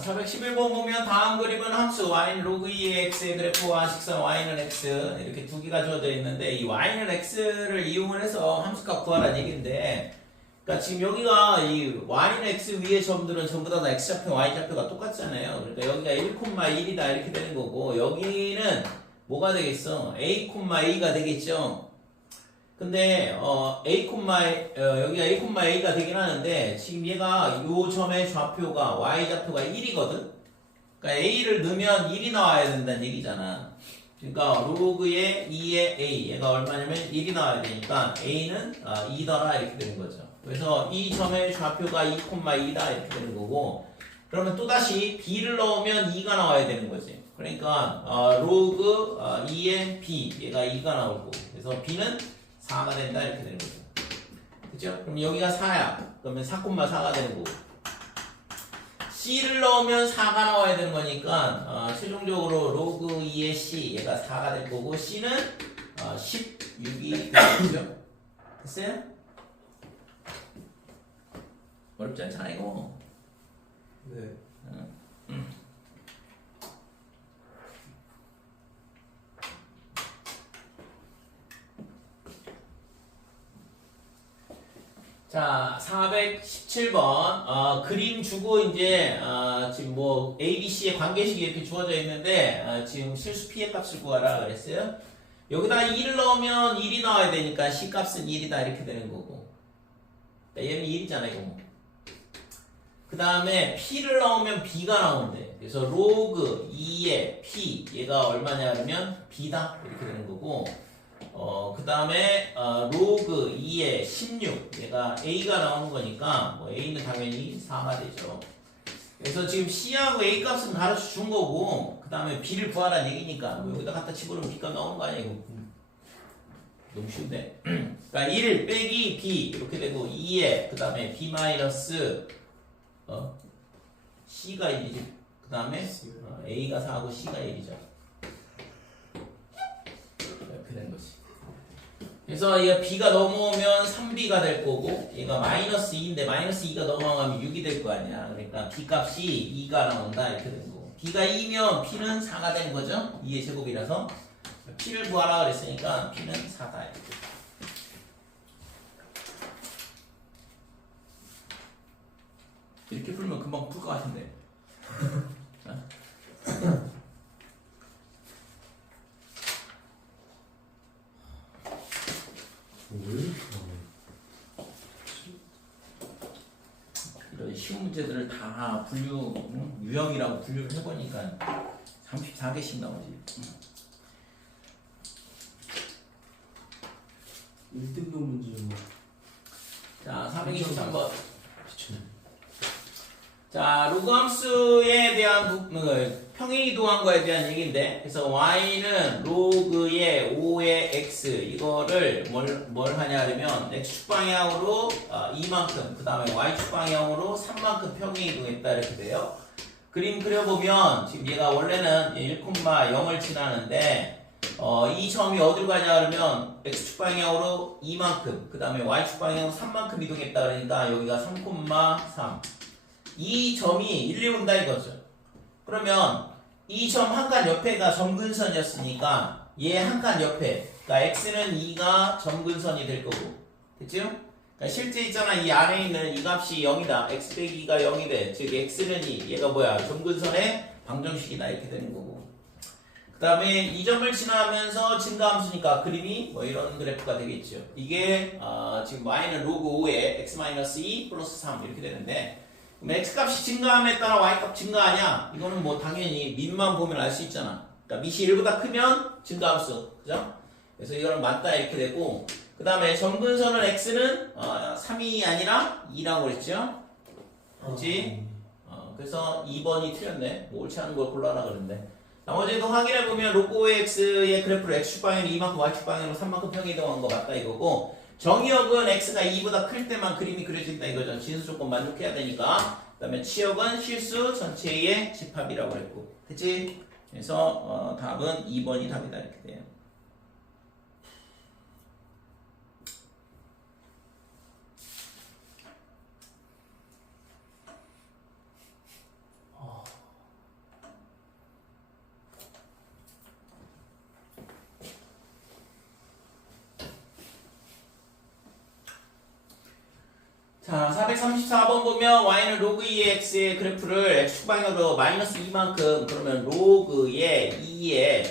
411번 보면 다음 그림은 함수 y는 로그 2의 x의 그래프와 직선 y는 x 이렇게 두 개가 주어져 있는데 이 y는 x를 이용을 해서 함수값 구하라는 얘기인데 그러니까 지금 여기가 이 y는 x 위의 점들은 전부 다 x좌표 y좌표가 똑같잖아요. 그러니까 여기가 1,1이다 이렇게 되는 거고 여기는 뭐가 되겠어? a,a가 되겠죠. 근데 여기가 a,a가 되긴 하는데 지금 얘가 요 점의 좌표가 y좌표가 1이거든. 그러니까 a를 넣으면 1이 나와야 된다는 얘기잖아. 그러니까 로그의 2의 a 얘가 얼마냐면 1이 나와야 되니까 a는 2더라 이렇게 되는 거죠. 그래서 이 점의 좌표가 2,2다 이렇게 되는 거고 그러면 또다시 b를 넣으면 2가 나와야 되는 거지. 그러니까 로그 2의 b 얘가 2가 나올 거고 그래서 b는 4가 된다 이렇게 되는 거죠. 그죠? 그럼 여기가 4야. 그러면 4,4가 되는 거고 C를 넣으면 4가 나와야 되는 거니까 최종적으로 로그 2의 C 얘가 4가 될 거고 C는 16이 되겠죠? 됐어요? 어렵지 않잖아 이거. 네. 자, 417번. 그림 주고 이제 지금 뭐 A, B, C의 관계식이 이렇게 주어져 있는데 지금 실수 P의 값을 구하라 그랬어요. 여기다 2를 넣으면 1이 나와야 되니까 C 값은 1이다 이렇게 되는 거고. 얘는 1이잖아 이거. 그 다음에 P를 넣으면 B가 나온대. 그래서 로그 2의 P 얘가 얼마냐 그러면 B다 이렇게 되는 거고. 그 다음에 로그 2의 16 얘가 A가 나오는 거니까 뭐 A는 당연히 4가 되죠. 그래서 지금 C하고 A 값은 가르쳐 준 거고 그 다음에 B를 구하라는 얘기니까 뭐 여기다 갖다 집어넣으면 B가 나오는 거 아니야 이거. 너무 쉬운데. 그러니까 1 빼기 B 이렇게 되고 2에 그 다음에 B 마이너스 C가 1이지. 그 다음에 A가 4하고 C가 1이죠. 이렇게 된 거지. 그래서 얘가 B가 넘어오면 3B가 될 거고 얘가 마이너스 2인데 마이너스 2가 넘어가면 6이 될 거 아니야. 그러니까 B 값이 2가 나온다 이렇게 되는 거고 B가 2면 P는 4가 되는 거죠. 2의 제곱이라서 P를 구하라 그랬으니까 P는 4다 이렇게. 이렇게 풀면 금방 풀 것 같은데. 이런 쉬운 문제들을 다 유형이라고 분류를 해보니까 34개씩 나오지. 1등급 문제 뭐. 자, 423번. 자, 로그 함수에 대한 평행이동한 거에 대한 얘기인데, 그래서 y는 로그의 5의 x 이거를 뭘 하냐면 x축 방향으로 2만큼, 그 다음에 y축 방향으로 3만큼 평행이동했다 이렇게 돼요. 그림 그려보면 지금 얘가 원래는 1,0을 지나는데 이 점이 어디로 가냐 그러면 x축 방향으로 2만큼, 그 다음에 y축 방향으로 3만큼 이동했다 그러니까 여기가 3,3. 이 점이 1, 2 온다 이거죠. 그러면 이 점 한 칸 옆에가 점근선이었으니까 얘 한 칸 옆에, 그러니까 x는 2가 점근선이 될 거고, 됐죠? 그러니까 실제 있잖아 이 안에 있는 이 값이 0이다. x 빼기 2가 0이 돼. 즉 x는 2, 얘가 뭐야? 점근선의 방정식이다 이렇게 되는 거고. 그 다음에 이 점을 지나면서 증가함수니까 그림이 뭐 이런 그래프가 되겠죠. 이게 지금 y는 로그 5에 x-2 플러스 3 이렇게 되는데 그럼 x값이 증가함에 따라 y값 증가하냐? 이거는 뭐 당연히 밑만 보면 알 수 있잖아. 그러니까 밑이 1보다 크면 증가함수, 그죠? 그래서 이거는 맞다 이렇게 되고, 그 다음에 점근선은 x는 3이 아니라 2라고 그랬죠? 그렇지? 그래서 2번이 틀렸네. 뭐 옳지 않은 걸 골라라 그랬는데. 나머지도 확인해보면 로그 5의 x의 그래프를 x축 방향으로 2만큼 y축 방향으로 3만큼 평행이동한 거 맞다 이거고, 정의역은 x가 2보다 클 때만 그림이 그려진다 이거죠. 진수 조건 만족해야 되니까. 그 다음에 치역은 실수 전체의 집합이라고 했고, 그치? 그래서 답은 2번이 답이다 이렇게 돼요. 자, 434번 보면 y는 로그 2의 x의 그래프를 x축방향으로 마이너스 2만큼 그러면 로그의 2의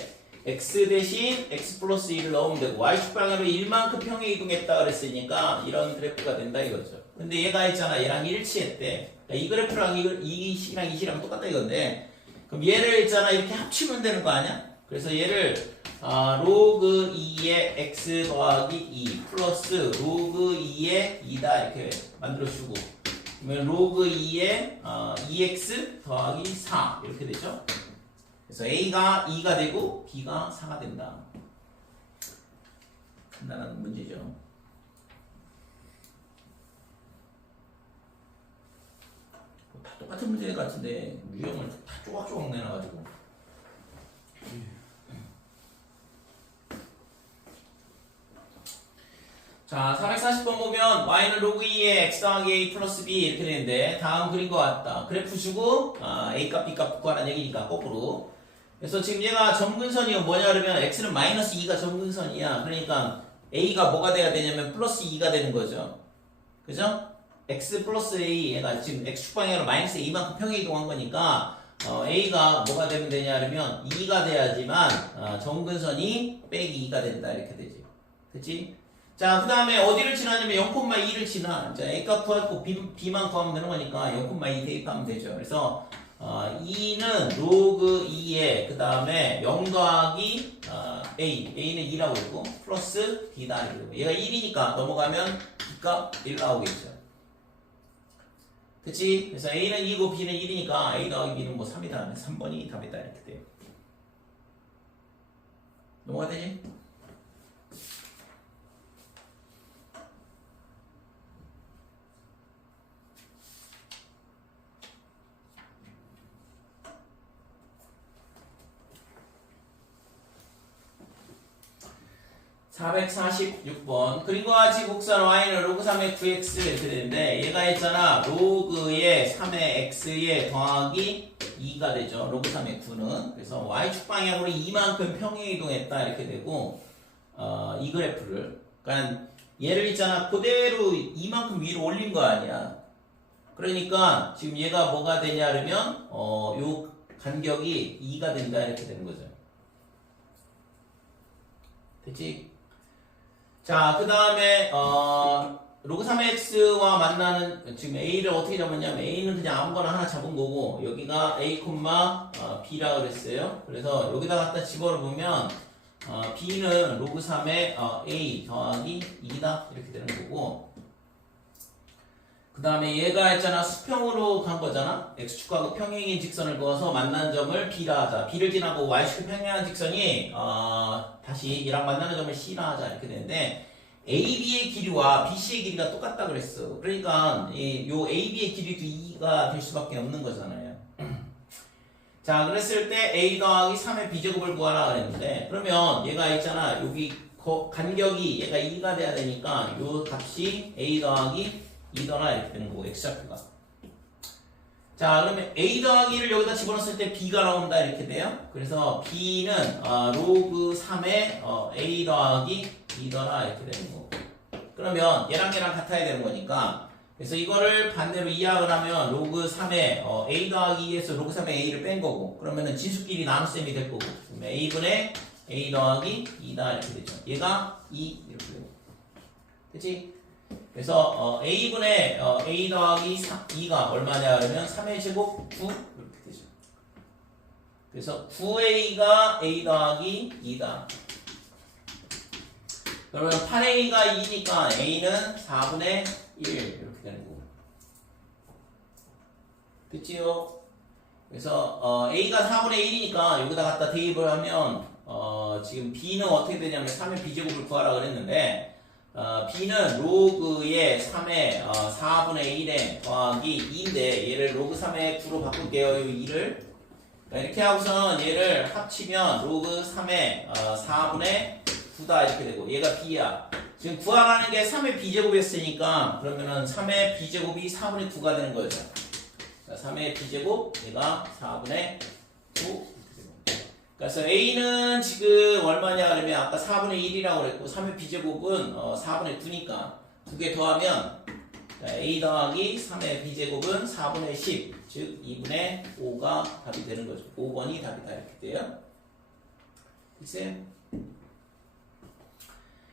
x 대신 x 플러스 1을 넣으면 되고 y축방향으로 1만큼 평행 이동했다 그랬으니까 이런 그래프가 된다 이거죠. 근데 얘가 있잖아. 얘랑 일치했대. 그러니까 이 그래프랑 이 식이랑 이 식이랑 똑같다 이건데 그럼 얘를 있잖아. 이렇게 합치면 되는 거 아니야? 그래서 얘를 로그 2의 x 더하기 2 플러스 로그 2의 2다 이렇게 만들어주고 그러면 로그 2의 2x 더하기 4 이렇게 되죠. 그래서 a가 2가 되고 b가 4가 된다. 간단한 문제죠. 다 똑같은 문제일 것 같은데 유형을 다 조각조각 내놔가지고 자, 440번 보면 y는 로그 2의 x 더하기 a 플러스 b 이렇게 되는데 다음 그린 것 같다. 그래프 주고 a 값, b 값 구하라는 얘기니까 거꾸로. 그래서 지금 얘가 점근선이 뭐냐 그러면 x는 마이너스 2가 점근선이야. 그러니까 a가 뭐가 돼야 되냐면 플러스 2가 되는 거죠. 그죠? x 플러스 a 얘가 지금 x축 방향으로 마이너스 2만큼 평행 이동한 거니까 a가 뭐가 되면 되냐 그러면 2가 돼야지만 점근선이 빼기 2가 된다 이렇게 되지. 그치? 자, 그 다음에 어디를 지나냐면 0,2를 지나. 자, A값 구하고 B만 구하면 되는 거니까 0,2 대입하면 되죠. 그래서 2는 로그 2에 그 다음에 0 더하기 A는 2라고 있고 플러스 B다 이러고 얘가 1이니까 넘어가면 B값 1 나오겠죠. 그치? 그래서 A는 2고 B는 1이니까 A 더하기 B는 뭐 3이다. 3번이 답이다 이렇게 돼요. 넘어가 되지? (446번) 그림과 같이 곡선 y는 로그 3의 9x 이렇게 되는데 얘가 있잖아 로그의 3의 x의 더하기 2가 되죠. 로그 3의 9는 그래서 y축 방향으로 이만큼 평행 이동했다 이렇게 되고 이 그래프를 그러니까 얘를 있잖아 그대로 이만큼 위로 올린 거 아니야. 그러니까 지금 얘가 뭐가 되냐 그러면 요 간격이 2가 된다 이렇게 되는 거죠. 됐지? 자, 그 다음에 로그 3x와 만나는 지금 a를 어떻게 잡았냐면 a는 그냥 아무거나 하나 잡은 거고 여기가 a, b라 그랬어요. 그래서 여기다 갖다 집어넣으면 b는 로그 3의 a 더하기 2다 이렇게 되는 거고 그 다음에 얘가 있잖아 수평으로 간 거잖아. x축하고 평행인 직선을 그어서 만난 점을 b라 하자. b를 지나고 y축 평행한 직선이 다시 얘랑 만나는 점을 c라 하자 이렇게 되는데 AB의 길이와 BC의 길이가 똑같다 그랬어. 그러니까 요 AB의 길이도 2가 될 수밖에 없는 거잖아요. 자, 그랬을 때 A 더하기 3의 B제곱을 구하라 그랬는데 그러면 얘가 있잖아 여기 간격이 얘가 2가 돼야 되니까 요 값이 A 더하기 2더라 이렇게 되는 거고 X좌표가. 자, 그러면 A 더하기를 여기다 집어넣었을 때 B가 나온다 이렇게 돼요. 그래서 B는 로그 3의 A 더하기 2더라 이렇게 되는 거고. 그러면 얘랑 같아야 되는 거니까 그래서 이거를 반대로 이항을 하면 로그 3의 A 더하기 2에서 로그 3의 A를 뺀 거고 그러면은 진수끼리 나눗셈이 될 거고 그러면 A분의 A 더하기 2다 이렇게 되죠. 얘가 2 이렇게 되고 그치? 그래서 A분의 A 더하기 2가 얼마냐 그러면 3의 제곱 9 이렇게 되죠. 그래서 9A가 A 더하기 2다. 그러면 8A가 2니까 A는 4분의 1 이렇게 되는 거고. 그치요? 그래서 A가 4분의 1이니까 여기다 갖다 대입을 하면 지금 B는 어떻게 되냐면 3의 B제곱을 구하라 그랬는데 B는 로그의 3의 4분의 1에 더하기 2인데 얘를 로그 3의 9로 바꿀게요. 이 2를 이렇게 하고선 얘를 합치면 로그 3의 4분의 9다 이렇게 되고 얘가 B야. 지금 구하라는 게 3의 B제곱이었으니까 그러면은 3의 B제곱이 4분의 9가 되는 거죠. 자, 3의 B제곱 얘가 4분의 9 그래서 A는 지금 얼마냐 그러면 아까 4분의 1이라고 그랬고 3의 B제곱은 4분의 9니까 두 개 더하면 자, a 더하기 3의 b제곱은 4분의 10, 즉 2분의 5가 답이 되는 거죠. 5번이 답이다 이렇게 돼요. 됐어요?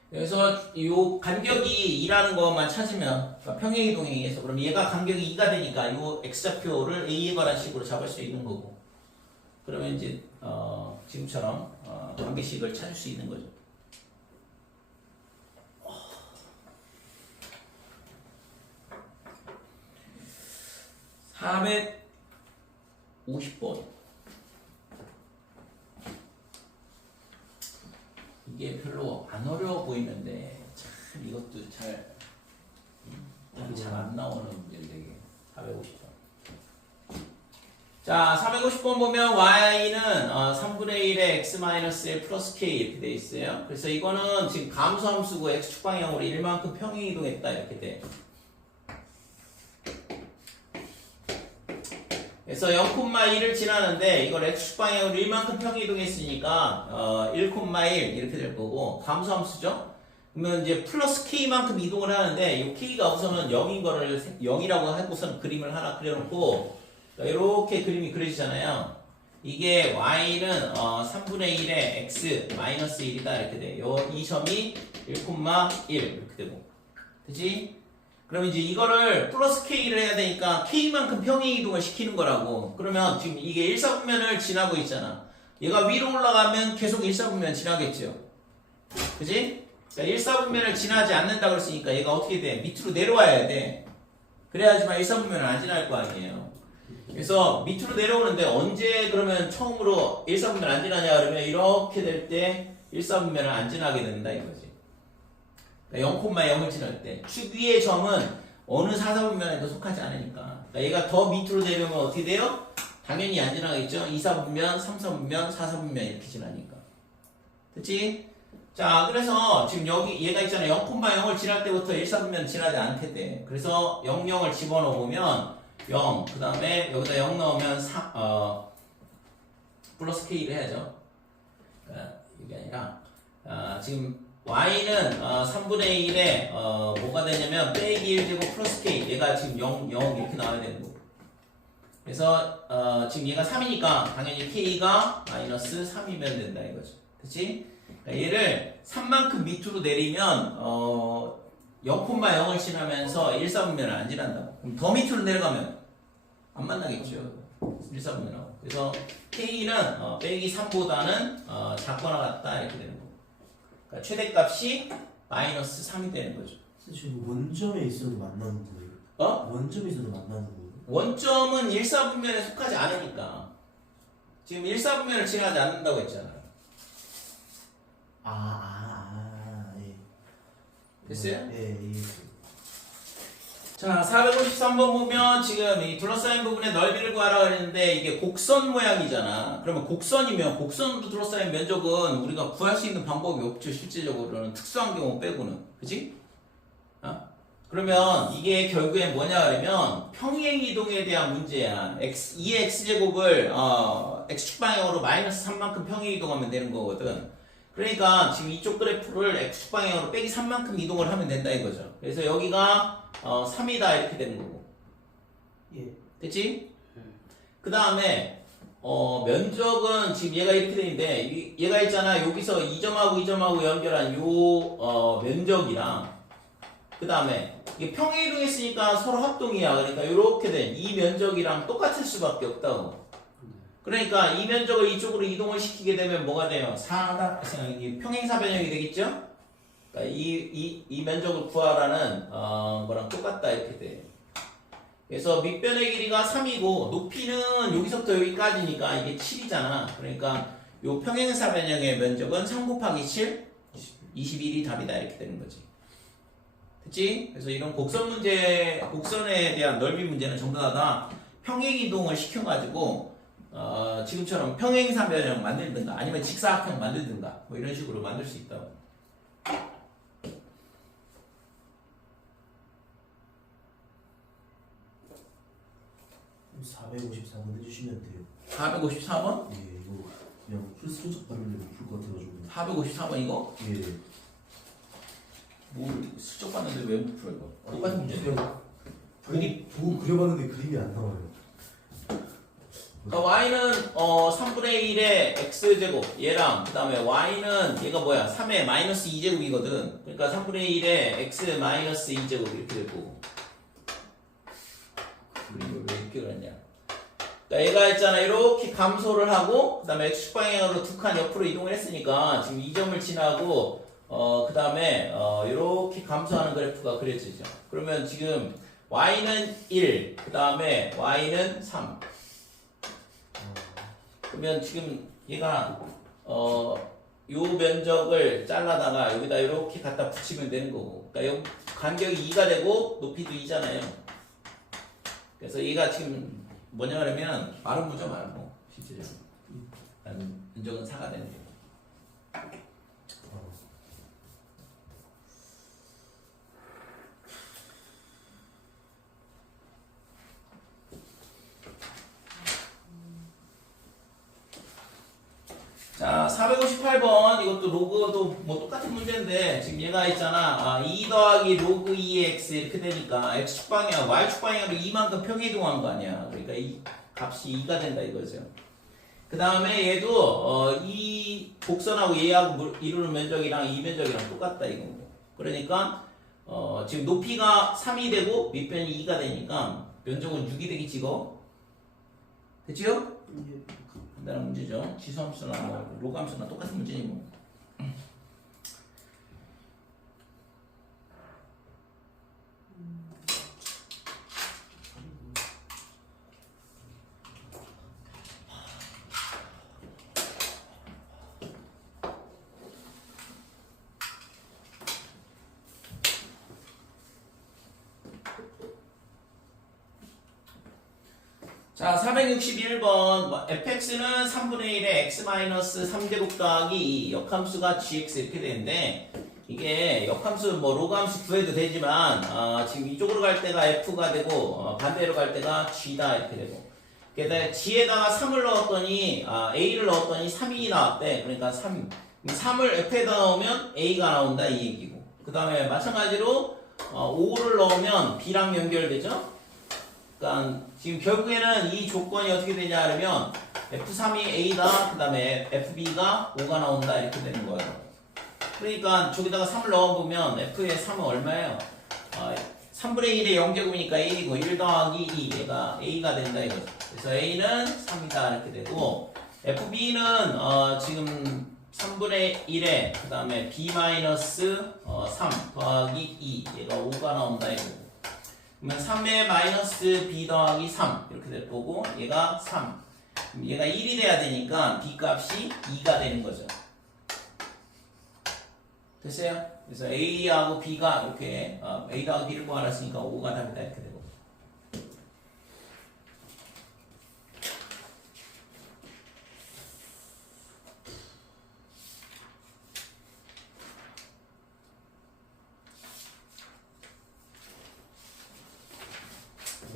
그래서 요 간격이 2라는 것만 찾으면 그러니까 평행이동에 의해서 그럼 얘가 간격이 2가 되니까 요 x좌표를 a에 관한 식으로 잡을 수 있는 거고 그러면 이제 지금처럼 관계식을 찾을 수 있는 거죠. 450번. 이게 별로 안 어려워 보이는데 참 이것도 잘 안 나오는 문제인데 이게 450번. 자, 450번 보면 y는 3분의 1의 x-1 플러스 k 이렇게 돼 있어요. 그래서 이거는 지금 감소함수고 x축 방향으로 1만큼 평행 이동했다 이렇게 돼. 그래서 0,1을 지나는데 이걸 x축 방향으로 1만큼 평행 이동했으니까 1,1 이렇게 될 거고 감소함수죠. 그러면 이제 플러스 k만큼 이동을 하는데 이 k가 우선은 0인 거를 0이라고 하고선 그림을 하나 그려놓고 이렇게 그림이 그려지잖아요. 이게 y는 3분의 1의 x 마이너스 1이다 이렇게 돼. 이 점이 1,1 이렇게 되고, 그치? 그럼 이제 이거를 플러스 k를 해야 되니까 k만큼 평행 이동을 시키는 거라고. 그러면 지금 이게 1사분면을 지나고 있잖아. 얘가 위로 올라가면 계속 1사분면 지나겠죠. 그치? 그러니까 1사분면을 지나지 않는다 그랬으니까 얘가 어떻게 돼? 밑으로 내려와야 돼. 그래야지만 1사분면을 안 지날 거 아니에요. 그래서 밑으로 내려오는데 언제 그러면 처음으로 1사분면 안 지나냐 그러면 이렇게 될 때 1사분면을 안 지나게 된다 이거지. 그러니까 0,0을 지날 때 축 위의 점은 어느 4사분면에도 속하지 않으니까. 그러니까 얘가 더 밑으로 내려오면 어떻게 돼요? 당연히 안 지나가겠죠. 2사분면, 3사분면, 4사분면 이렇게 지나니까. 됐지? 자, 그래서 지금 여기 얘가 있잖아. 0,0을 지날 때부터 1사분면 지나지 않게 돼. 그래서 0,0을 집어넣으면 0, 그 다음에 여기다 0 넣으면 플러스 k를 해야죠. 그러니까 이게 아니라 지금 y는 3분의 1에 뭐가 되냐면 빼기 1제곱 플러스 k. 얘가 지금 0 이렇게 나와야 되는 거고. 그래서 지금 얘가 3이니까 당연히 k가 마이너스 3이면 된다 이거죠. 그치? 그러니까 얘를 3만큼 밑으로 내리면 0,0을 지나면서 1사분면을 안 지난다고. 그럼 더 밑으로 내려가면 안 만나겠죠. 1사분면하고. 그래서 k는 빼기 3보다는 작거나 같다 이렇게 되는 거고. 그러니까 최대값이 마이너스 3이 되는 거죠. 지금 원점에 있어도 만나는 거예요? 원점에 있어도 만나는 거예요? 원점은 1사분면에 속하지 않으니까 지금 1사분면을 지나지 않는다고 했잖아요. 예. 됐어요? 예. 자, 453번 보면 지금 이 둘러싸인 부분의 넓이를 구하라 그랬는데 이게 곡선 모양이잖아. 그러면 곡선이면 곡선으로 둘러싸인 면적은 우리가 구할 수 있는 방법이 없죠. 실제적으로는 특수한 경우 빼고는. 그치? 그러면 이게 결국에 뭐냐 그러면 평행 이동에 대한 문제야. 2의 x제곱을 x축 방향으로 마이너스 3만큼 평행 이동하면 되는 거거든. 그러니까 지금 이쪽 그래프를 x축 방향으로 빼기 3만큼 이동을 하면 된다 이거죠. 그래서 여기가 3이다 이렇게 되는 거고. 예. 됐지? 그 다음에 면적은 지금 얘가 이렇게 되는데 얘가 있잖아. 여기서 이 점하고 이 점하고 연결한 요 면적이랑 그 다음에 이게 평행 이동했으니까 서로 합동이야. 그러니까 이렇게 된 이 면적이랑 똑같을 수밖에 없다고. 그러니까 이 면적을 이쪽으로 이동을 시키게 되면 뭐가 돼요? 평행사 변형이 되겠죠? 그러니까 이 면적을 구하라는 거랑 똑같다 이렇게 돼. 그래서 밑변의 길이가 3이고 높이는 여기서부터 여기까지니까 이게 7이잖아. 그러니까 요 평행사 변형의 면적은 3 곱하기 7, 21이 답이다 이렇게 되는 거지. 됐지? 그래서 이런 곡선에 대한 넓이 문제는 전부 다 평행 이동을 시켜가지고 지금처럼 평행사 변형 만들든가 아니면 직사각형 만들든가 뭐 이런 식으로 만들 수 있다고. 454번 해주시면 돼요. 454번? 예, 이거 그냥 풀스토적 받는데 못 풀 것 같아가지고. 454번 이거? 예. 뭐 슬쩍 봤는데 왜 못 풀어 이거? 똑같은 문제. 보고 그려봤는데 그림이 안 나와요. 그러니까 y는 3분의 1의 x제곱 얘랑 그 다음에 y는 얘가 뭐야 3의 마이너스 2제곱이거든. 그러니까 3분의 1의 x 마이너스 2제곱 이렇게 될 거고. 그림을 왜 이렇게 그렸냐. 그러니까 얘가 있잖아 이렇게 감소를 하고 그 다음에 x축 방향으로 두 칸 옆으로 이동을 했으니까 지금 이 점을 지나고 그 다음에 이렇게 감소하는 그래프가 그려지죠. 그러면 지금 y는 1, 그 다음에 y는 3. 그러면 지금 얘가 요 면적을 잘라다가 여기다 이렇게 갖다 붙이면 되는 거고. 그러니까 여기 간격이 2가 되고 높이도 2잖아요. 그래서 얘가 지금 뭐냐 그러면 마름모죠 마름모 실제로. 면적은 4가 되는 거고. 자, 458번 이것도 로그도 뭐 똑같은 문제인데 지금 얘가 있잖아 2 더하기 로그 2의 x 이렇게 되니까 x축 방향, y축 방향으로 이만큼 평이동한 거 아니야. 그러니까 이 값이 2가 된다 이거죠. 그 다음에 얘도 이 곡선하고 얘하고 이루는 면적이랑 이 면적이랑 똑같다 이거고. 그러니까 지금 높이가 3이 되고 밑변이 2가 되니까 면적은 6이 되겠지 이거. 됐지요? 간단한 문제죠. 지수함수나 뭐 로그함수나 똑같은 문제니 뭐. 자, 461번 fx는 3분의 1의 x-3제곱 더하기 2 역함수가 gx 이렇게 되는데 이게 역함수 뭐 로그함수 구해도 되지만 지금 이쪽으로 갈 때가 f가 되고 반대로 갈 때가 g다 이렇게 되고 게다가 g에다가 3을 넣었더니 a를 넣었더니 3이 나왔대. 그러니까 3을 f에다 넣으면 a가 나온다 이 얘기고 그 다음에 마찬가지로 5를 넣으면 b랑 연결되죠. 그러니까 지금 결국에는 이 조건이 어떻게 되냐 하면 F3이 A다 그 다음에 FB가 5가 나온다 이렇게 되는 거예요. 그러니까 저기다가 3을 넣어보면 F의 3은 얼마예요? 3분의 1의 0제곱이니까 A고 1 더하기 2 얘가 A가 된다 이거죠. 그래서 A는 3이다 이렇게 되고 FB는 지금 3분의 1에 그 다음에 B-3 더하기 2 얘가 5가 나온다 이거고 그러면 3의 마이너스 b 더하기 3 이렇게 될 거고 얘가 3 얘가 1이 돼야 되니까 b 값이 2가 되는 거죠. 됐어요? 그래서 a하고 b가 이렇게 a 더하기 b를 구하랬으니까 5가 답이다 이렇게 되고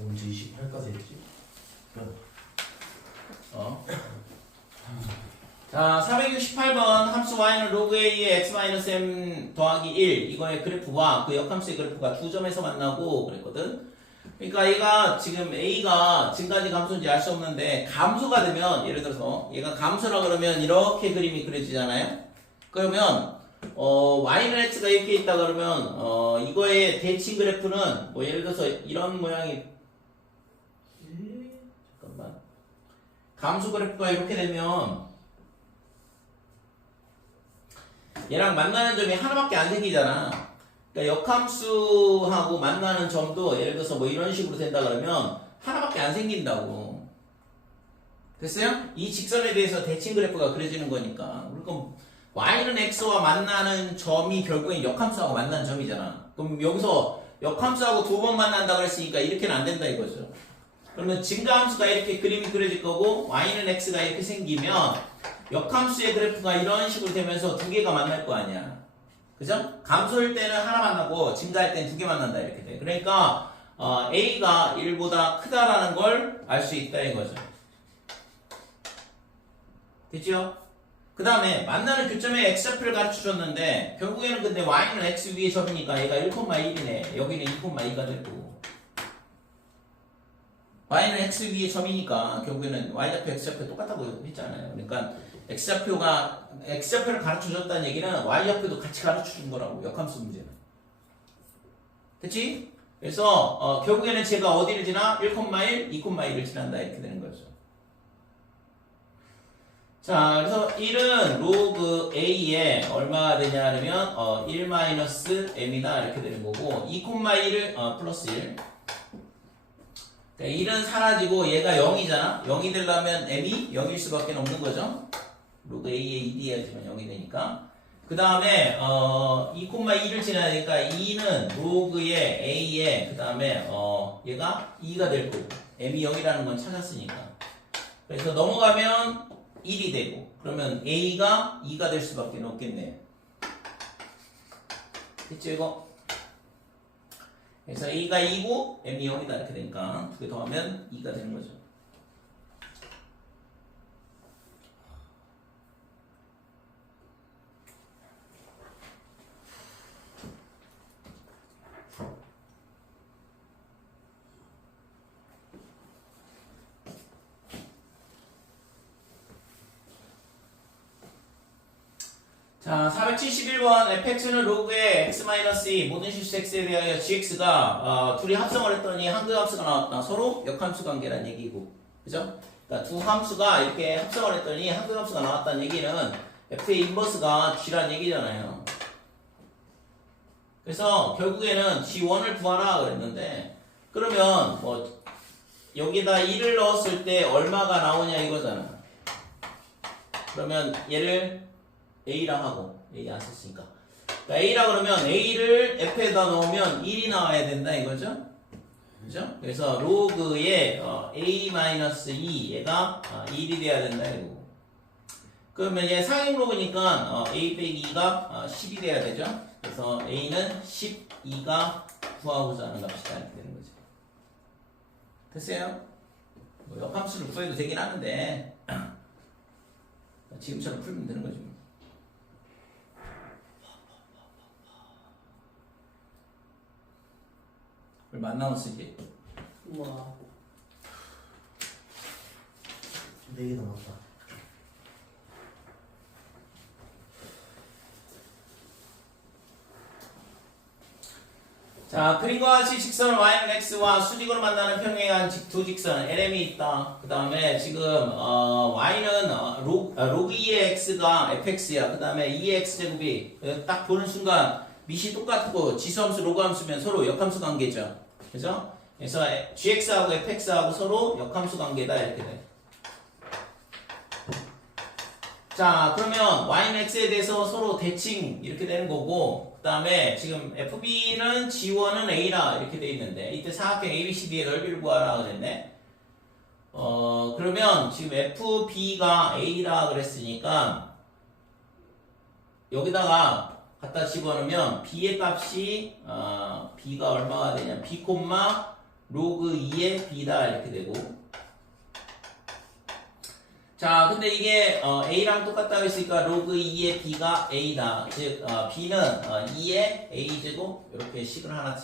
언제 28까지 했지? 자, 468번 함수 y는 로그 a의 x-m 더하기 1 이거의 그래프와 그 역함수의 그래프가 두 점에서 만나고 그랬거든. 그러니까 얘가 지금 a가 증가인지 감소인지 알 수 없는데 감소가 되면 예를 들어서 얘가 감소라 그러면 이렇게 그림이 그려지잖아요. 그러면 y는 x가 이렇게 있다 그러면 이거의 대칭 그래프는 뭐 예를 들어서 이런 모양이 잠깐만 감소 그래프가 이렇게 되면 얘랑 만나는 점이 하나밖에 안 생기잖아. 그러니까 역함수하고 만나는 점도 예를 들어서 뭐 이런 식으로 된다 그러면 하나밖에 안 생긴다고. 됐어요? 이 직선에 대해서 대칭 그래프가 그려지는 거니까. 그러니까 y는 x와 만나는 점이 결국엔 역함수하고 만나는 점이잖아. 그럼 여기서 역함수하고 두 번 만난다 그랬으니까 이렇게는 안 된다 이거죠. 그러면 증가함수가 이렇게 그림이 그려질 거고 y는 x가 이렇게 생기면 역함수의 그래프가 이런 식으로 되면서 두 개가 만날 거 아니야. 그죠? 감소일 때는 하나 만나고 증가할 때는 두 개 만난다 이렇게 돼. 그러니까 a가 1보다 크다라는 걸 알 수 있다 이거죠. 됐죠? 그 다음에 만나는 교점에 x좌표를 가르쳐 줬는데 결국에는 근데 y는 x 위에 점이니까 얘가 1,1이네. 여기는 2,2가 될 거고. y는 x 위에 점이니까 결국에는 y좌표, x좌표 똑같다고 했잖아요. 그러니까 x좌표를 가르쳐줬다는 얘기는 y좌표도 같이 가르쳐준 거라고, 역함수 문제는. 됐지? 그래서 결국에는 제가 어디를 지나? 1,1, 2,1을 지난다 이렇게 되는 거죠. 자, 그래서 1은 로그 a에 얼마가 되냐면 1 마이너스 m이다 이렇게 되는 거고 2,1을 플러스 1. 그러니까 1은 사라지고 얘가 0이잖아. 0이 되려면 m이 0일 수밖에 없는 거죠. 로그 a에 1이 해야지만 0이 되니까. 그 다음에 2,2를 지나니까 2는 로그의 a에 그 다음에 얘가 2가 될 거고 m이 0이라는 건 찾았으니까. 그래서 넘어가면 1이 되고 그러면 a가 2가 될 수밖에 없겠네. 됐죠 이거? 그래서 a가 2고 m이 0이다 이렇게 되니까 두 개 더하면 2가 되는 거죠. 자, 471번 fx는 로그의 x-2 모든 실수 x에 대하여 gx가 둘이 합성을 했더니 한글함수가 나왔다. 서로 역함수 관계란 얘기고, 그죠? 그러니까 두 함수가 이렇게 합성을 했더니 한글함수가 나왔다는 얘기는 f의 인버스가 g란 얘기잖아요. 그래서 결국에는 g1을 구하라 그랬는데 그러면 뭐 여기다 1을 넣었을 때 얼마가 나오냐 이거잖아. 그러면 얘를 a랑 하고 A 안 썼으니까 그러니까 A라 그러면 A를 F에다 넣으면 1이 나와야 된다 이거죠? 그죠? 그래서 로그의 A-2 얘가 1이 돼야 된다 이거고 그러면 얘 상행 로그니까 A 빼기 2가 10이 돼야 되죠? 그래서 A는 12가 구하고자 하는 값이다 이렇게 되는 거죠. 됐어요? 뭐 역함수를 구해도 되긴 하는데 지금처럼 풀면 되는 거죠. 얼마 안 남았어 이제. 우와. 4개 남았다. 자, 그림과 같이 직선 y는 x와 수직으로 만나는 평행에 한 두 직선 LM이 있다. 그 다음에 지금 y는 로그 2의 x가 fx야. 그 다음에 2의 x제곱이 딱 보는 순간 밑이 똑같고 지수함수 로그함수면 서로 역함수 관계죠. 그죠? 그래서 gx하고 fx하고 서로 역함수 관계다 이렇게 돼. 자, 그러면 y는 x에 대해서 서로 대칭 이렇게 되는 거고 그 다음에 지금 fb는 g1은 a라 이렇게 돼 있는데 이때 사각형 abcd의 넓이를 구하라 그랬네. 그러면 지금 fb가 a라 그랬으니까 여기다가 갖다 집어넣으면 b의 값이 b가 얼마가 되냐 b, 로그 2의 b다 이렇게 되고 자 근데 이게 a랑 똑같다고 했으니까 로그 2의 b가 a다 즉 b는 2의 a제곱 이렇게 식을 하나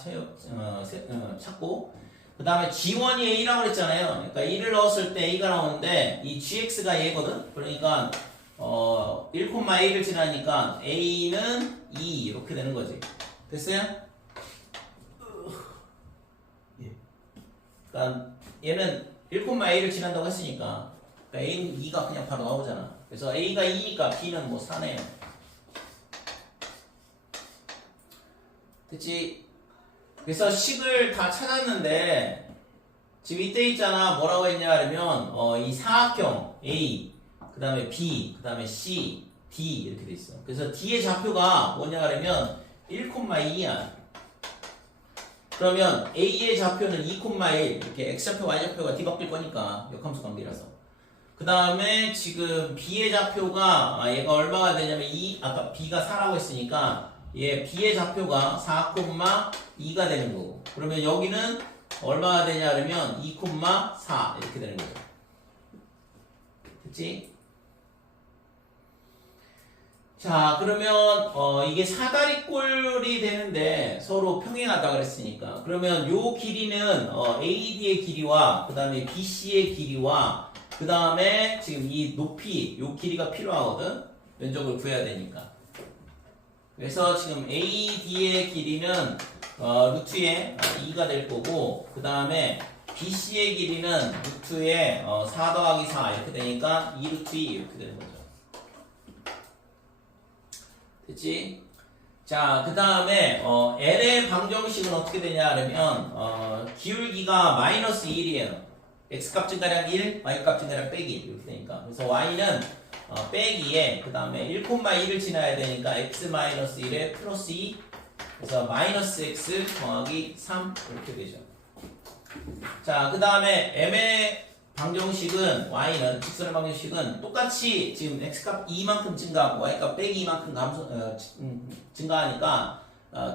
찾고 그 다음에 g1이 a라고 그랬잖아요. 그러니까 1을 넣었을 때 a가 나오는데 이 gx가 얘거든. 그러니까 1,a를 지나니까 a는 2 이렇게 되는 거지. 됐어요? 예. 그러니까 얘는 1,a를 지난다고 했으니까 그러니까 a는 2가 그냥 바로 나오잖아. 그래서 a가 2니까 b는 뭐 4네요. 됐지? 그래서 식을 다 찾았는데 지금 이때 있잖아. 뭐라고 했냐 그러면 이 사각형 A 그 다음에 B 그 다음에 C D 이렇게 돼 있어. 그래서 D의 좌표가 뭐냐 그러면 1,2야. 그러면 A의 좌표는 2,1 이렇게 X좌표 Y좌표가 뒤바뀔 거니까 역함수 관계라서 그 다음에 지금 B의 좌표가 얘가 얼마가 되냐면 2 아까 B가 4라고 했으니까 얘 B의 좌표가 4,2가 되는 거고 그러면 여기는 얼마가 되냐 그러면 2,4 이렇게 되는 거죠. 됐지? 자, 그러면 이게 사다리꼴이 되는데 서로 평행하다 그랬으니까 그러면 요 길이는 AD의 길이와 그 다음에 BC의 길이와 그 다음에 지금 이 높이 요 길이가 필요하거든. 면적을 구해야 되니까. 그래서 지금 AD의 길이는 루트의 2가 될 거고 그 다음에 BC의 길이는 루트의 4 더하기 4 이렇게 되니까 2루트 2 이렇게 되는 거죠. 됐지? 자, 그 다음에 L의 방정식은 어떻게 되냐 하면 기울기가 마이너스 1이에요. X값 증가량 1, Y값 증가량 빼기 1 이렇게 되니까 그래서 Y는 빼기에 그 다음에 1,1을 지나야 되니까 X-1에 플러스 2 그래서 마이너스 X 더하기 3 이렇게 되죠. 자, 그 다음에 M의 방정식은 Y는 직선의 방정식은 똑같이 지금 X값 2만큼 증가하고 Y값 빼기 2만큼 증가하니까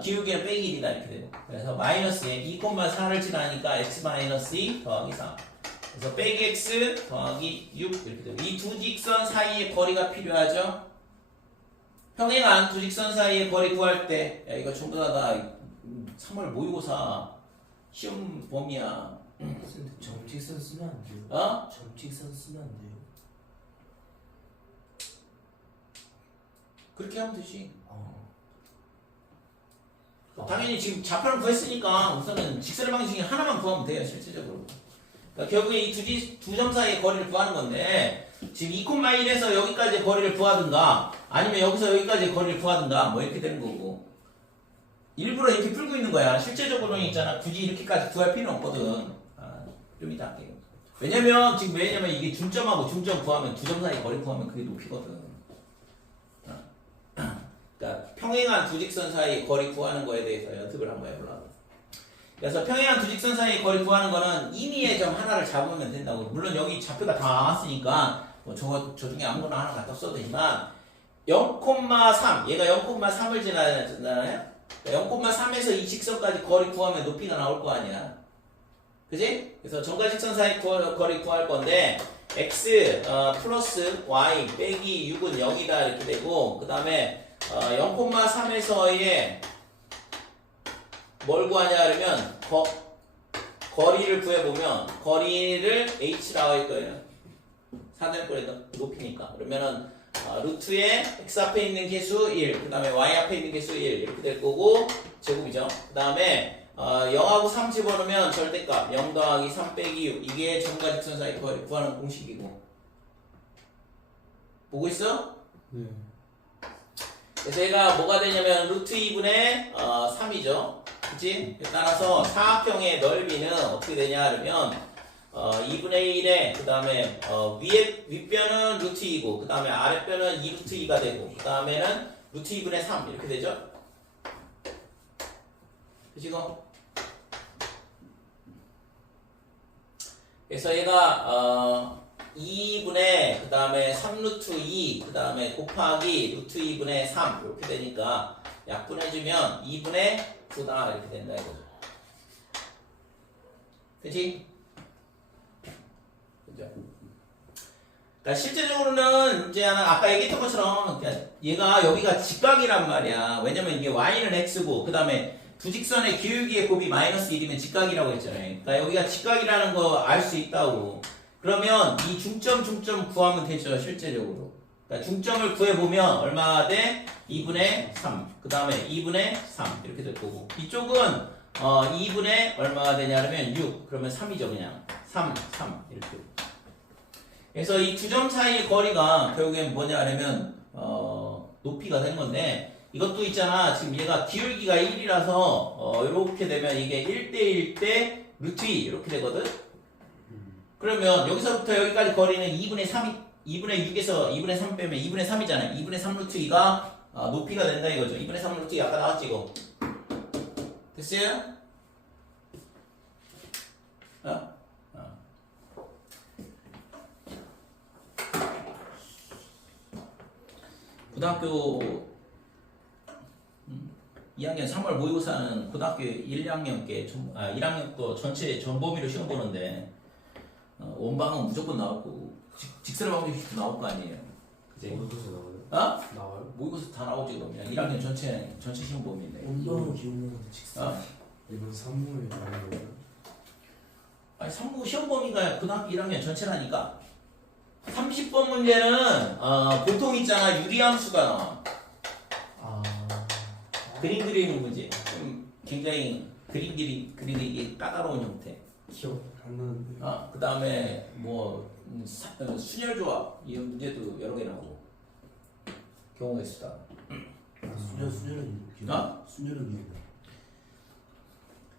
기울기는 빼기 1이다 이렇게 돼요. 그래서 마이너스에 2,4를 지나니까 X-2 더하기 4 그래서 빼기 X 더하기 6 이렇게 되고 이 두 직선 사이의 거리가 필요하죠. 평행한 두 직선 사이의 거리 구할 때 야, 이거 전부 다 3월 모의고사 시험 범위야. 근데 점직선 쓰면 안 돼요. 점직선 쓰면 안 돼요. 그렇게 하면 되지. 당연히 지금 좌표를 구했으니까 우선은 직선의 방식 중에 하나만 구하면 돼요, 실질적으로. 그러니까 결국에 이 두 점 사이의 거리를 구하는 건데 지금 2,1에서 여기까지의 거리를 구하든가 아니면 여기서 여기까지의 거리를 구하든가 뭐 이렇게 되는 거고 일부러 이렇게 풀고 있는 거야. 실제적으로는 있잖아. 굳이 이렇게까지 구할 필요는 없거든. 좀 이따 할게요. 왜냐면 이게 중점하고 중점 구하면 두 점 사이 거리 구하면 그게 높이거든. 그러니까 평행한 두 직선 사이 거리 구하는 거에 대해서 연습을 한번 해보려고. 그래서 평행한 두 직선 사이 거리 구하는 거는 임의의 점 하나를 잡으면 된다고. 물론 여기 좌표가 다 나왔으니까 뭐 저 중에 아무거나 하나 갖다 써도 되지만 0,3 얘가 0,3을 지나잖아요. 0,3에서 이 직선까지 거리 구하면 높이가 나올 거 아니야. 그지? 그래서 점과 직선 사이 거리 구할 건데 x 플러스 y 빼기 6은 0이다 이렇게 되고 그 다음에 0,3에서의 뭘 구하냐 하면 거리를 구해보면 거리를 h라고 할 거예요. 사대꼴의 높이니까 그러면은 루트에 x 앞에 있는 개수 1, 그 다음에 y 앞에 있는 개수 1 이렇게 될 거고 제곱이죠. 그 다음에 0하고 3 집어넣으면 절대값 0 더하기 3 빼기 6 이게 점과 직선 사이 거리 구하는 공식이고 보고 있어? 네. 그래서 얘가 뭐가 되냐면 루트 2분의 3이죠. 그치? 따라서 사각형의 넓이는 어떻게 되냐 하면 2분의 1에 그 다음에 윗변은 루트 2고 그 다음에 아랫변은 2루트 2가 되고 그 다음에는 루트 2분의 3 이렇게 되죠. 그치고? 그래서 얘가 2분의 그 다음에 3루트 2 그 다음에 곱하기 루트 2분의 3 이렇게 되니까 약분해주면 2분의 9다 이렇게 된다 이거죠. 그치? 그죠? 그러니까 실제적으로는 이제 아까 얘기했던 것처럼 그냥 얘가 여기가 직각이란 말이야. 왜냐면 이게 y는 x고 그 다음에 두 직선의 기울기의 곱이 마이너스 1이면 직각이라고 했잖아요. 그러니까 여기가 직각이라는 거 알 수 있다고. 그러면 이 중점 구하면 되죠, 실제적으로. 그러니까 중점을 구해보면 얼마가 돼? 2분의 3. 그 다음에 2분의 3. 이렇게 될 거고. 이쪽은 2분의 얼마가 되냐 하면 6. 그러면 3이죠, 그냥. 3. 이렇게. 그래서 이 두 점 사이의 거리가 결국엔 뭐냐 하면 높이가 되는 건데 이것도 있잖아. 지금 얘가 기울기가 1이라서 이렇게 되면 이게 1대1 대 루트 2 이렇게 되거든. 그러면 여기서부터 여기까지 거리는 2분의 6에서 2분의 3 빼면 2분의 3이잖아요. 2분의 3 루트 2가 높이가 된다 이거죠. 2분의 3 루트 2 아까 나왔지 이거. 됐어요? 고등학교 2학년 3월 모의고사는 고등학교 1학년 거 전체 전범위로 시험 보는데 원방은 무조건 나오고 직선의 방정식도 나올 거 아니에요. 그치? 모의고사 나와요? 어? 나와요? 모의고사 다 나오지 그러면 1학년 전체 시험 범위인데. 온도는 기억나는데 직선. 어? 이번 3호에 나온 거예요? 아니 3부 시험 범위가 고등학교 1학년 전체라니까. 30번 문제는 보통 있잖아 유리함수가 나와. 아. 그림 그리는 문제. 좀 굉장히 그리기 이게 까다로운 형태. 기억 안 나는데. 그 다음에 뭐 순열 조합 이런 문제도 여러 개 나오고 경우의 수다. 수녀는 기억. 어? 수녀는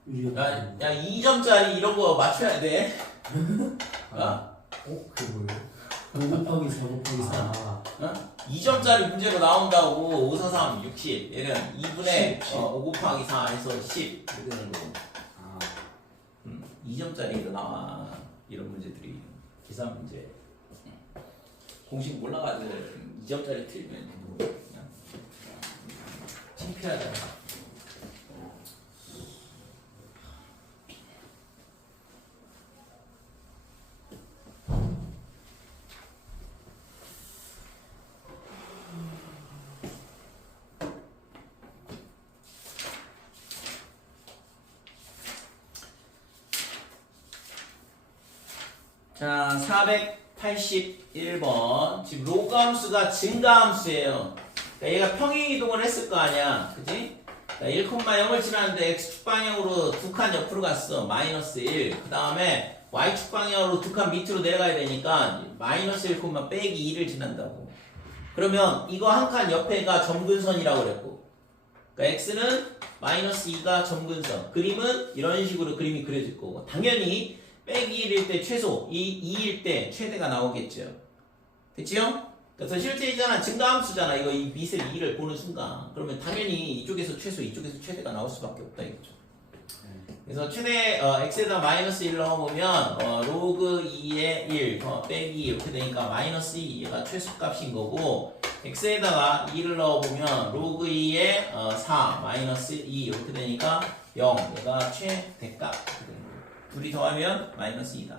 기억. 야 2점짜리 이런 거 맞춰야 돼. 그게 뭐예요? 5 곱하기 4 곱하기 3. 아, 2점짜리 문제로 나온다고 5, 4, 3, 60 얘는 2분의 5 곱하기 4 해서 10 이렇게 되는 거고. 2점짜리로 나와 이런 문제들이 계산 문제. 공식 몰라가지고 2점짜리 틀리면 그냥 창피하잖아. 자, 481번. 지금 로그 함수가 증가 함수예요. 그러니까 얘가 평행 이동을 했을 거 아니야. 그지? 1,0을 지났는데 x축 방향으로 두 칸 옆으로 갔어. 마이너스 1. 그 다음에 y축 방향으로 두 칸 밑으로 내려가야 되니까 마이너스 1, 빼기 2를 지난다고. 그러면 이거 한 칸 옆에가 점근선이라고 그랬고. 그러니까 x는 마이너스 2가 점근선. 그림은 이런 식으로 그림이 그려질 거고. 당연히 빼기 1일 때 최소, 2일 때 최대가 나오겠죠. 됐지요? 그래서 실제 있잖아, 증가함수잖아. 이거 이 밑을 2를 보는 순간. 그러면 당연히 이쪽에서 최소, 이쪽에서 최대가 나올 수밖에 없다 이거죠. 그래서 최대 x에다 마이너스 1 넣어보면 로그 2의 1 빼기 2 이렇게 되니까 마이너스 2 얘가 최소값인 거고, x에다가 2를 넣어보면 로그 2의 4 마이너스 2 이렇게 되니까 0 얘가 최대값. 둘이 더하면 마이너스 2다.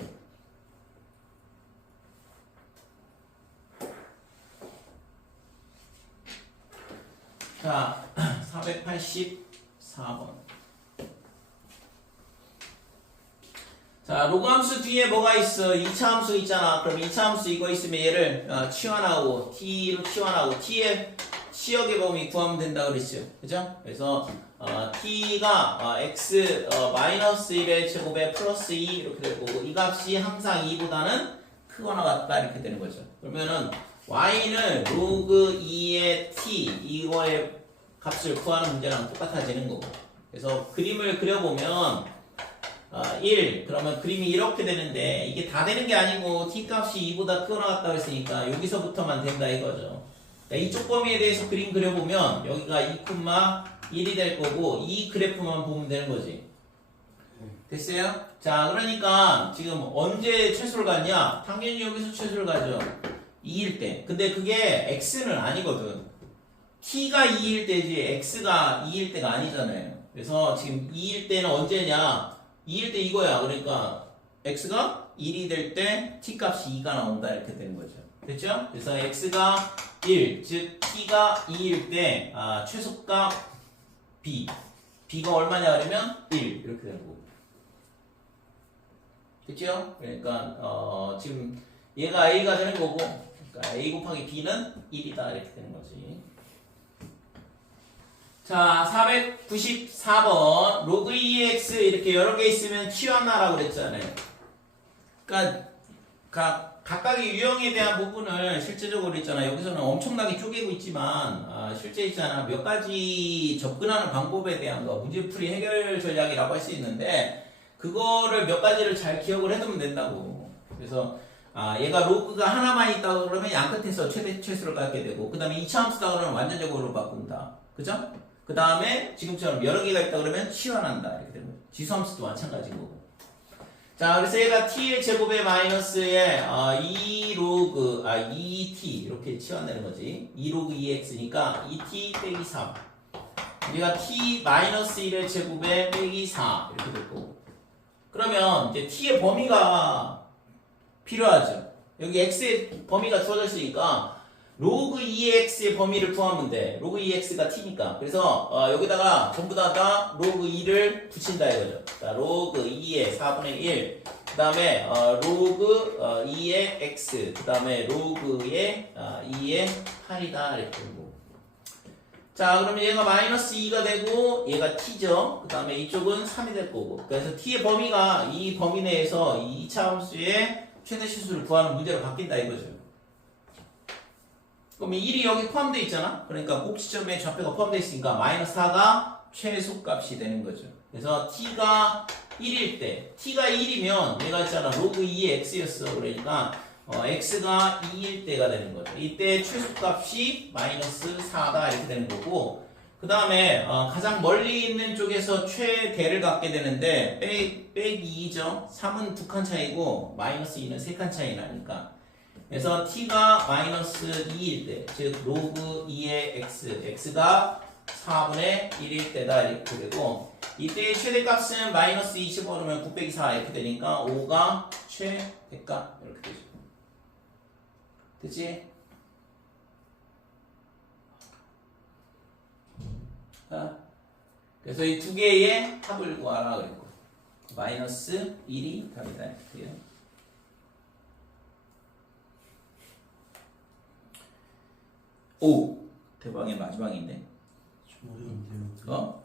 자, 484번. 자, 로그 함수 뒤에 뭐가 있어? 2차 함수 있잖아. 그럼 2차 함수 이거 있으면 얘를 치환하고 t로 치환하고 t의 치역의 범위 구하면 된다 그랬죠. 그죠? 그래서 t가 x 마이너스 1의 제곱에 플러스 2 이렇게 될 거고, 이 값이 항상 2보다는 크거나 같다 이렇게 되는 거죠. 그러면은 y는 로그 2의 t 이거의 값을 구하는 문제랑 똑같아지는 거고. 그래서 그림을 그려보면 1 그러면 그림이 이렇게 되는데, 이게 다 되는 게 아니고 t 값이 2보다 크거나 같다고 했으니까 여기서부터만 된다 이거죠. 그러니까 이쪽 범위에 대해서 그림 그려보면 여기가 2,1이 될 거고, 이 그래프만 보면 되는 거지. 됐어요? 자, 그러니까 지금 언제 최소를 갖냐? 당연히 여기서 최소를 가죠. 2일 때. 근데 그게 x는 아니거든. t가 2일 때지 x가 2일 때가 아니잖아요. 그래서 지금 2일 때는 언제냐? 2일 때 이거야. 그러니까 x가 1이 될 때 t 값이 2가 나온다 이렇게 되는 거죠. 됐죠? 그래서 x가 1, 즉 t가 2일 때 최소값 b, b가 얼마냐 그러면 1 이렇게 되고. 됐죠? 그러니까 지금 얘가 a가 되는 거고, 그러니까 a 곱하기 b는 1이다 이렇게 되는 거지. 자, 494번 로그 2x 이렇게 여러 개 있으면 치환하라고 그랬잖아요. 그러니까 각각의 유형에 대한 부분을 실제적으로 있잖아. 여기서는 엄청나게 쪼개고 있지만 실제 있잖아. 몇 가지 접근하는 방법에 대한 거, 문제풀이 해결 전략이라고 할 수 있는데, 그거를 몇 가지를 잘 기억을 해두면 된다고. 그래서 얘가 로그가 하나만 있다 그러면 양 끝에서 최소를 갖게 되고, 그 다음에 2차 함수다 그러면 완전적으로 바꾼다. 그죠? 그 다음에 지금처럼 여러 개가 있다 그러면 치환한다 이렇게 되는 거죠. 지수함수도 마찬가지인 거고. 자, 그래서 얘가 t의 제곱에 마이너스에 2t 이렇게 치환되는 거지. 2로그 2x니까 2t 빼기 3. 얘가 t 마이너스 1의 제곱에 빼기 4 이렇게 될 거고. 그러면 이제 t의 범위가 필요하죠. 여기 x의 범위가 주어졌으니까 로그 2x의 범위를 구하면 돼. 로그 2x가 t니까. 그래서 여기다가 전부 다 로그 2를 붙인다 이거죠. 자, 로그 2의 4분의 1. 그 다음에 로그 2의 x. 그 다음에 로그의 2의 8이다. 이렇게 되고. 자, 그러면 얘가 마이너스 2가 되고 얘가 t죠. 그 다음에 이쪽은 3이 될 거고. 그래서 t의 범위가 이 범위 내에서 이 2차 함수의 최대 실수를 구하는 문제로 바뀐다 이거죠. 그럼 1이 여기 포함되어 있잖아. 그러니까 꼭지점에 좌표가 포함되어 있으니까 마이너스 4가 최소값이 되는 거죠. 그래서 t가 1일 때 t가 1이면 얘가 있잖아 로그 2의 x였어. 그러니까 x가 2일 때가 되는 거죠. 이때 최소값이 마이너스 4다 이렇게 되는 거고, 그 다음에 가장 멀리 있는 쪽에서 최대를 갖게 되는데 빼기 2죠. 3은 2칸 차이고 마이너스 2는 3칸 차이 나니까. 그래서 t가 마이너스 2일 때, 즉 로그 2의 x가 4분의 1일 때다 이렇게 되고, 이때의 최대값은 마이너스 20 그러면 9 빼기 4 이렇게 되니까 5가 최대값 이렇게 되죠. 됐지? 그래서 이 두 개의 합을 구하라 그랬고, 마이너스 1이 답이다 이렇게 돼요. 오! 대박의 마지막인데. 좀 어려운데요.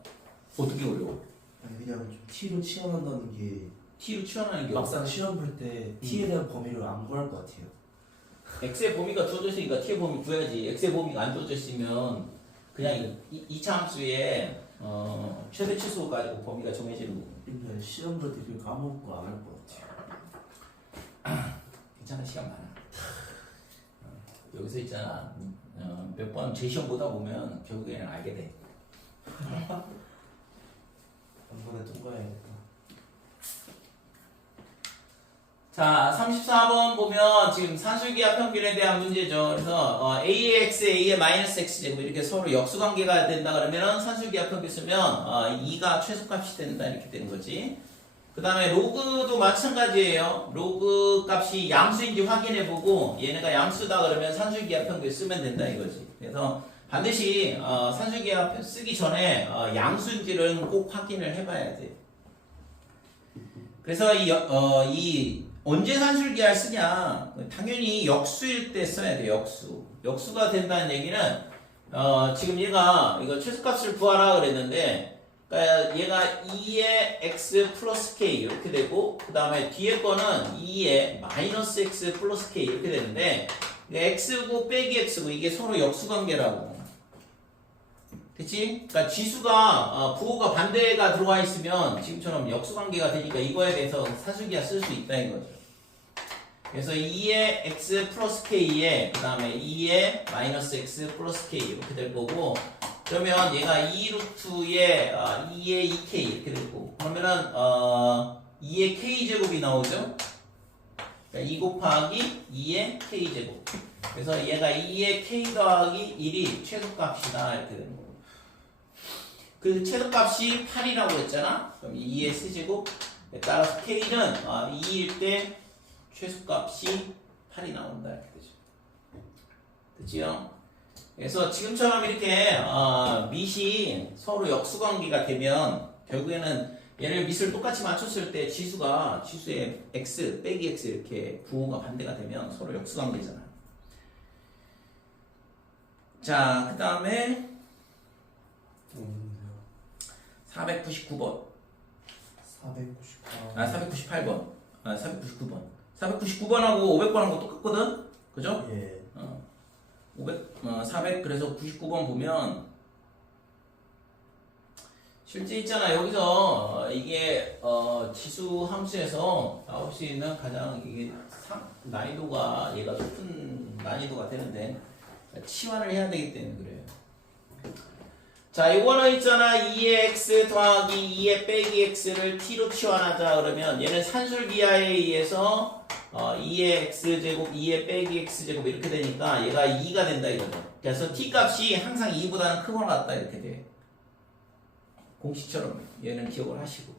어떻게 어려워? 아니 그냥 좀 T로 치환한다는 게 t로 치환하는 게 막상 시험 볼 때 T에 대한 범위를 안 구할 것 같아요. x의 범위가 주어져 있으니까 t의 범위 구해야지. x의 범위가 안 주어져 있으면 그냥 2차 함수의 최대 치수 가지고 범위가 정해지는 거고. 그냥 시험 볼 때 그거 까먹고 안 할 것 같아요. 괜찮아, 시간 많아. 여기서 있잖아 몇 번 재시험 보다 보면 결국에는 알게 돼. 한 번에 통과해야겠다. 자, 34번 보면 지금 산술기하 평균에 대한 문제죠. 그래서 a의 x, a의 마이너스 x 제곱 이렇게 서로 역수관계가 된다 그러면은 산술기하 평균 쓰면 2가 최소값이 된다 이렇게 되는 거지. 그 다음에 로그도 마찬가지예요. 로그 값이 양수인지 확인해보고 얘네가 양수다 그러면 산술기하 평균 쓰면 된다 이거지. 그래서 반드시 산술기하 쓰기 전에 양수인지를 꼭 확인을 해봐야 돼. 그래서 이 언제 산술기하를 쓰냐? 당연히 역수일 때 써야 돼. 역수가 된다는 얘기는 지금 얘가 이거 최소값을 구하라 그랬는데, 그러니까 얘가 2의 x 플러스 k 이렇게 되고, 그 다음에 뒤에 거는 2의 마이너스 x 플러스 k 이렇게 되는데, x고 빼기 x고 이게 서로 역수관계라고. 그치? 그러니까 지수가 부호가 반대가 들어와 있으면 지금처럼 역수관계가 되니까 이거에 대해서 산술기하 쓸 수 있다 이거죠. 그래서 2의 x 플러스 k에 그 다음에 2의 마이너스 x 플러스 k 이렇게 될 거고, 그러면 얘가 2 루트의 2의 2k 이렇게 될 거고, 그러면은 2의 k 제곱이 나오죠. 그러니까 2 곱하기 2의 k 제곱. 그래서 얘가 2의 k 더하기 1이 최소값이다 이렇게 되는 거고. 그 최소값이 8이라고 했잖아. 그럼 2의 세제곱. 따라서 k는 2일 때 최소값이 8이 나온다 이렇게 되죠. 됐지요? 그래서 지금처럼 이렇게 밑이 서로 역수관계가 되면 결국에는 얘를 밑을 똑같이 맞췄을 때 지수의 x 빼기 x 이렇게 부호가 반대가 되면 서로 역수관계잖아. 자, 그 다음에 499번. 498번. 499번. 499번하고 500번하고 똑같거든? 그죠? 예. 400, 그래서 99번 보면, 실제 있잖아. 여기서 이게, 지수 함수에서 나올 수 있는 가장 이게 난이도가, 얘가 높은 난이도가 되는데, 치환을 해야 되기 때문에 그래요. 자, 이거는 있잖아. 2의 x 더하기 2의 빼기 x를 t로 치환하자 그러면 얘는 산술기하에 의해서 2의 x제곱, 2의 빼기 x제곱 이렇게 되니까 얘가 2가 된다 이거죠. 그래서 t 값이 항상 2보다는 크거나 같다 이렇게 돼. 공식처럼 얘는 기억을 하시고.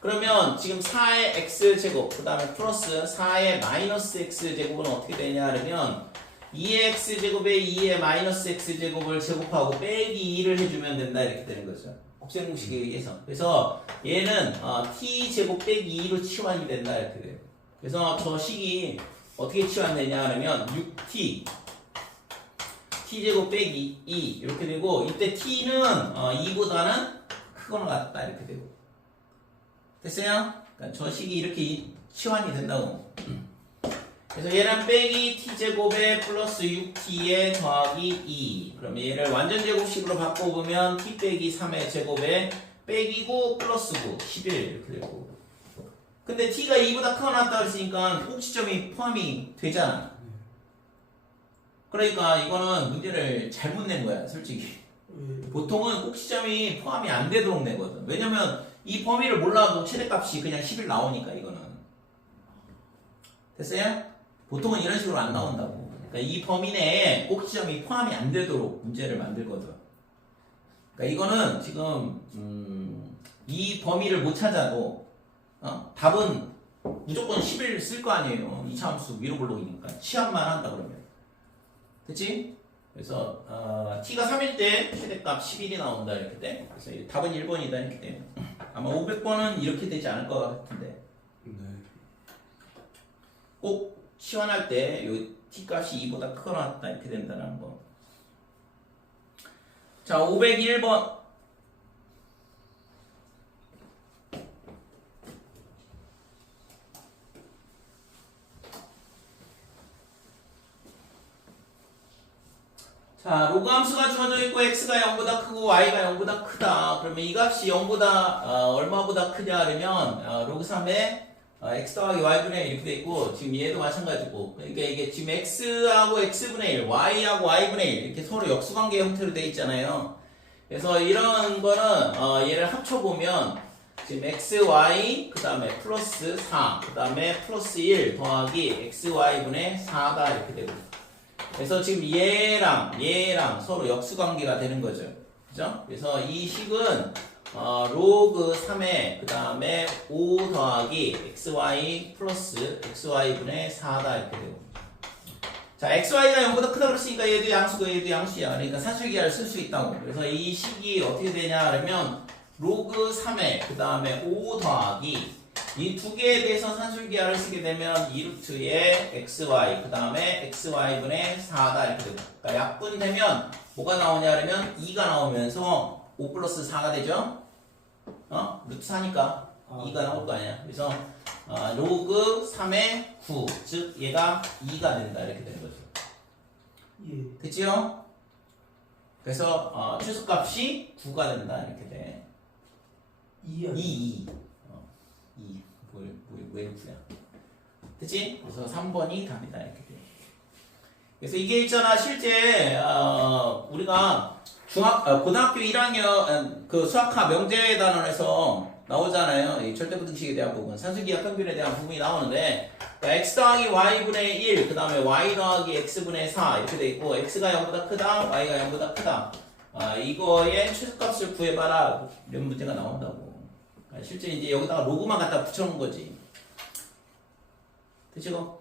그러면 지금 4의 x제곱, 그 다음에 플러스 4의 마이너스 x제곱은 어떻게 되냐 하면 2의 x제곱에 2의 마이너스 x제곱을 제곱하고 빼기 2를 해주면 된다 이렇게 되는 거죠. 곱셈공식에 의해서. 그래서 얘는 t제곱 빼기 2로 치환이 된다 이렇게 돼요. 그래서 저 식이 어떻게 치환되냐 하면 6t t제곱 빼기 2 이렇게 되고 이때 t는 2보다는 크거나 같다 이렇게 되고 됐어요? 그러니까 저 식이 이렇게 치환이 된다고. 그래서 얘는 빼기 t제곱에 플러스 6t에 더하기 2 그러면 얘를 완전제곱식으로 바꿔보면 t 빼기 3의 제곱에 빼기 9 플러스 9 11 이렇게 되고 근데 t가 2보다 크거나 같다 했으니까 꼭지점이 포함이 되잖아. 그러니까 이거는 문제를 잘못 낸 거야 솔직히. 보통은 꼭지점이 포함이 안 되도록 내거든. 왜냐면 이 범위를 몰라도 최대값이 그냥 11 나오니까 이거는. 됐어요? 보통은 이런 식으로 안 나온다고. 그러니까 이 범위 내에 꼭지점이 포함이 안 되도록 문제를 만들거든. 그러니까 이거는 지금 이 범위를 못 찾아도 답은 무조건 11 쓸 거 아니에요. 이차함수 위로 블록이니까 치환만 한다 그러면. 됐지? 그래서 t가 3일 때 최대값 11이 나온다 이렇게 돼. 그래서 답은 1번이다 이렇게 돼. 아마 500번은 이렇게 되지 않을 것 같은데. 네. 꼭 치환할 때 요 t값이 2보다 크거나 같다 이렇게 된다는 거. 자, 501번. 자, 로그 함수가 주어져 있고 x가 0보다 크고 y가 0보다 크다. 그러면 이 값이 0보다 얼마보다 크냐 하면 로그 3에 x 더하기 y분의 1 이렇게 돼 있고 지금 얘도 마찬가지고 그러니까 이게 지금 x하고 x분의 1, y하고 y분의 1 이렇게 서로 역수관계 형태로 돼 있잖아요. 그래서 이런 거는 얘를 합쳐보면 지금 xy 그 다음에 플러스 4 그 다음에 플러스 1 더하기 xy분의 4가 이렇게 되고 그래서 지금 얘랑 서로 역수관계가 되는 거죠. 그죠? 그래서 이 식은 로그 3에 그 다음에 5 더하기 xy 플러스 xy분의 4다 이렇게 되고 자 xy가 0보다 크다 그랬으니까 얘도 양수고 얘도 양수야. 그러니까 산술기하를 쓸 수 있다고. 그래서 이 식이 어떻게 되냐 그러면 로그 3에 그 다음에 5 더하기 이 두 개에 대해서 산술기하를 쓰게 되면 2루트의 xy 그 다음에 xy분의 4다 이렇게 되고 그러니까 약분되면 뭐가 나오냐 그러면 2가 나오면서 5 플러스 4가 되죠? 루트 4니까 2가 나올 거 아니야. 그래서 로그 3의 9 즉 얘가 2가 된다 이렇게 되는 거죠. 예. 됐지요? 그래서 최소값이 9가 된다 이렇게 돼. 2 왜 루트야? 됐지? 그래서 3번이 답이다 이렇게 돼. 그래서 이게 있잖아 실제 우리가 고등학교 1학년 그 수학화 명제 단원에서 나오잖아요. 이 절대부등식에 대한 부분, 산술기하 평균에 대한 부분이 나오는데 그러니까 x 더하기 y분의 1, 그 다음에 y 더하기 x분의 4 이렇게 돼 있고 x가 0보다 크다, y가 0보다 크다. 이거의 최소값을 구해봐라 이런 문제가 나온다고. 실제 이제 여기다가 로그만 갖다 붙여놓은 거지. 됐죠?